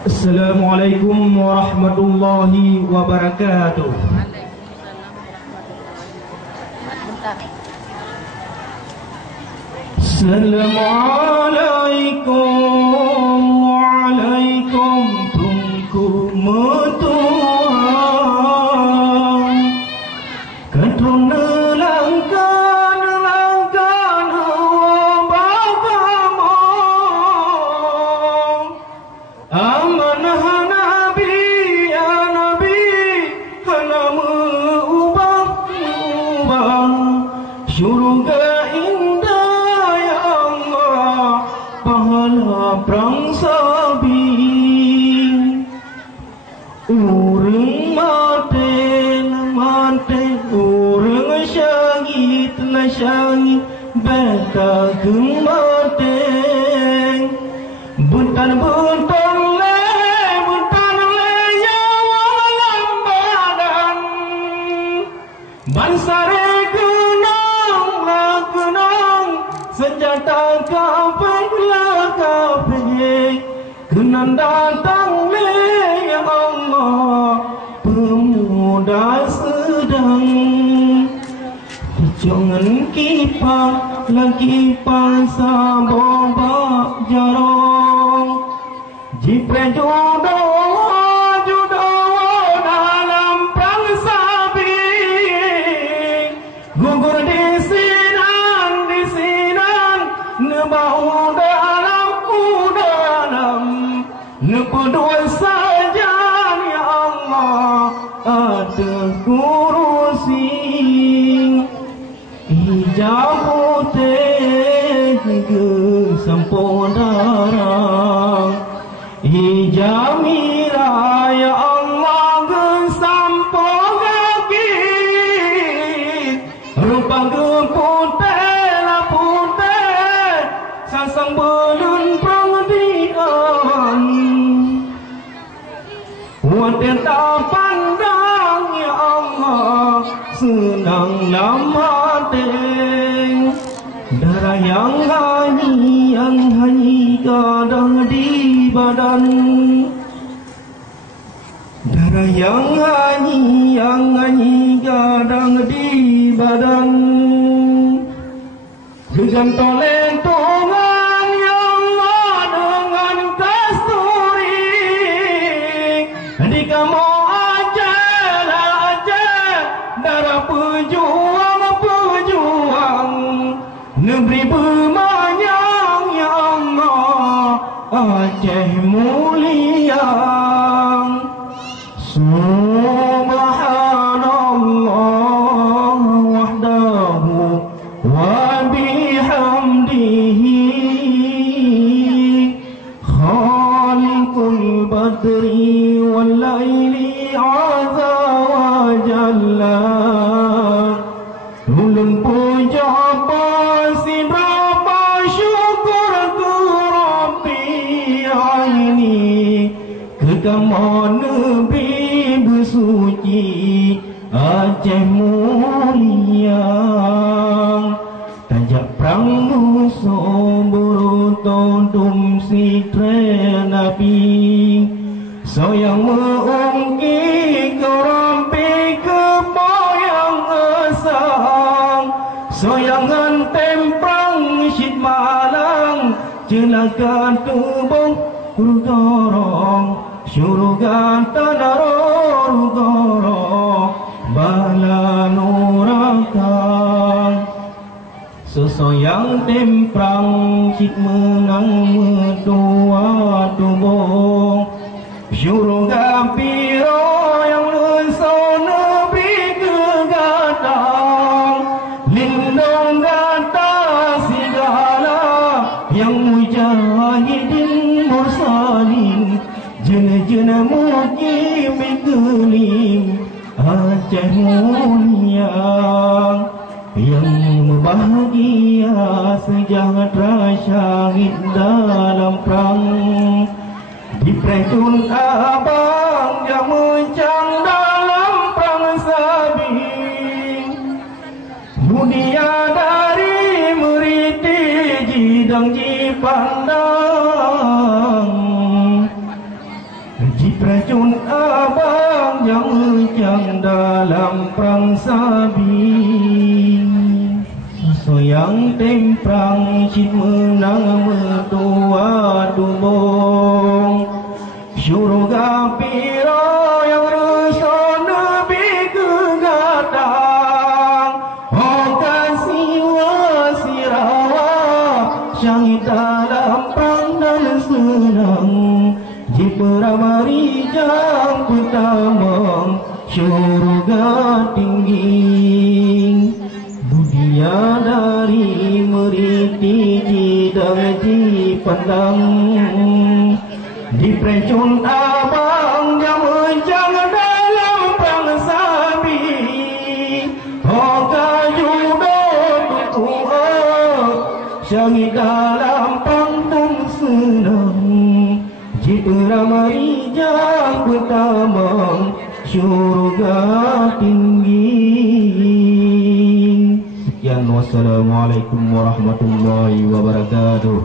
Assalamualaikum warahmatullahi wabarakatuh. Assalamualaikum waalaikum tungku metuang katuna langkan bagamu amanah nabi ya nabi halamu ubah syurga indah ya Allah pahala perang sabi urang mate urang syahid la syahid beta gemate butan le nyawa badan bansare kenang senjata kafir kenan datang le ya Allah pemuda sedang jangan kipang lagi pansa bobak jarong jipre jodoh dalam perang sabi gugur di sinan nebau dalam nepedoi saja ya Allah ada kurusi hijab putih ke sampodara hijab merah ya Allah ke sampogaki rupa ke putih sasang belun perdian wadah tak pandang ya Allah senang lama darah yang hanyi kadang di badan darah yang hanyi kadang di badan hujan tolentongan ya Allah dengan kasturi di kamu aja darah pejuang negeri bermanyang ya Allah Aceh mulia subhanallah wahdahu wa bihamdihi khaliqul badri wal laili azza wa jalla ulun puja kamu Nabi bersuci Aceh mulia tajak perang musuh beruntung si Nabi soyang meungki kerampi kepoyang esang soyangan temprang syid malang celaka tubuh dorong syurga tanah dorong bala nuraka sesoyang temprang cik menang medua tubuh syurga piro yang leson nebi kegadang lindung gata segala yang mujahidin mursalin jena-jena mukim kelim Aceh mulia yang bahagia sejahtera syahid dalam perang di Pretun abang yang mencang dalam perang sabi mulia dari meriti jidang jipandang Jipracun abang yang mencang dalam perang sabi, soyang temprang cip menang medua dubong, syurga pira yang resah nabi kegadang, oh kasih wasirawa syahid dalam perang dan senang. Jiperamari jam pertama syurga tinggi, dunia dari meriti jidang dipandang, diprecun abang yang mencang dalam perang sabi, oh kajudo tutua syahid dalam perang dan senang. Jiperamari jam pertama syurga tinggi. Sekian, wassalamualaikum warahmatullahi wabarakatuh.